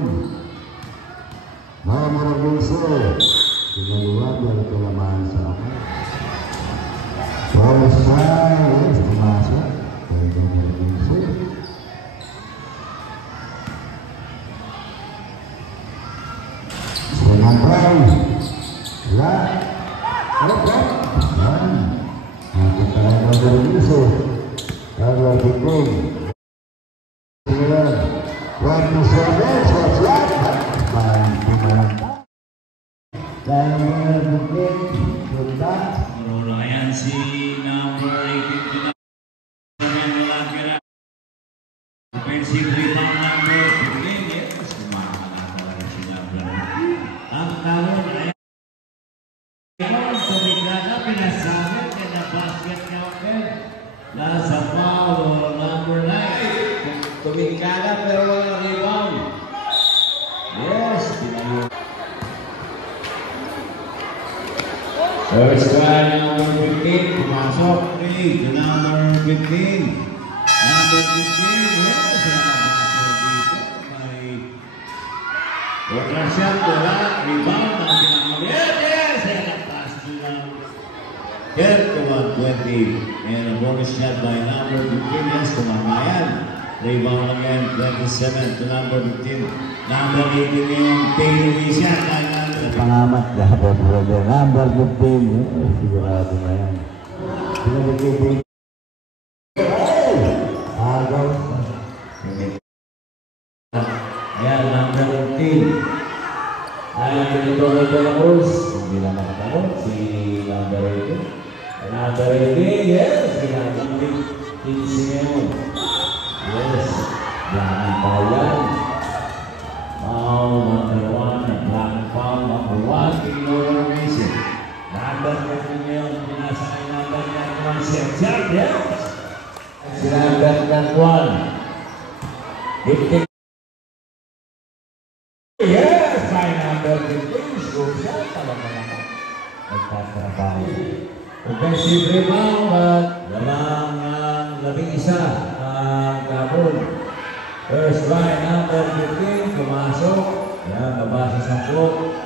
Gabon. Nomor 12. Tinggal 2 dari kelemahan sama. Selesai, masuk. Nomor 12. Setengah tahun. Ya. Oke. Nah, kita nomor 12. Kalau dukung. Waktu sebenarnya sosial dan mungkin kita Ryan si number 18 yang melakira defensive rebound number 15 ya semangat dari si number ang tahun Ryan tumigana pinasabi kaya basket niya nasa foul number 9 tumigana pero walang rebound. Yes, first try number 15, pumasok 3 to number 15. Number 15, yes, nakapasok dito. May operasyon, wala, rebound, ang pinakalit, yes, nakapas nila. Get to 120, and a bonus shot by number 15, yes, kumamayan. Rebound again, 27 to number 15. Number 18 yung Taylor Luisa, pangamat dapat brother. Number 15, sigurado na yan. Pinag-ibig. Agaw. Ayan, number 15. Ayan, ito ay Belarus. Hindi na makatanong si number 18. Number 18, yes, ginagambit 15 ngayon. Yes, black bayan. Foul number 1, black foul number 1, ignore reason. Number 15 ngayon, pinasakay number 1, set, yes. Si number 1. Yes, by number 15, scoop shot, talagang nagtatrabaho. Offensive rebound at lamang 11 ang Gabon. First try number 15, pumasok. Yan, mabasa sa clock.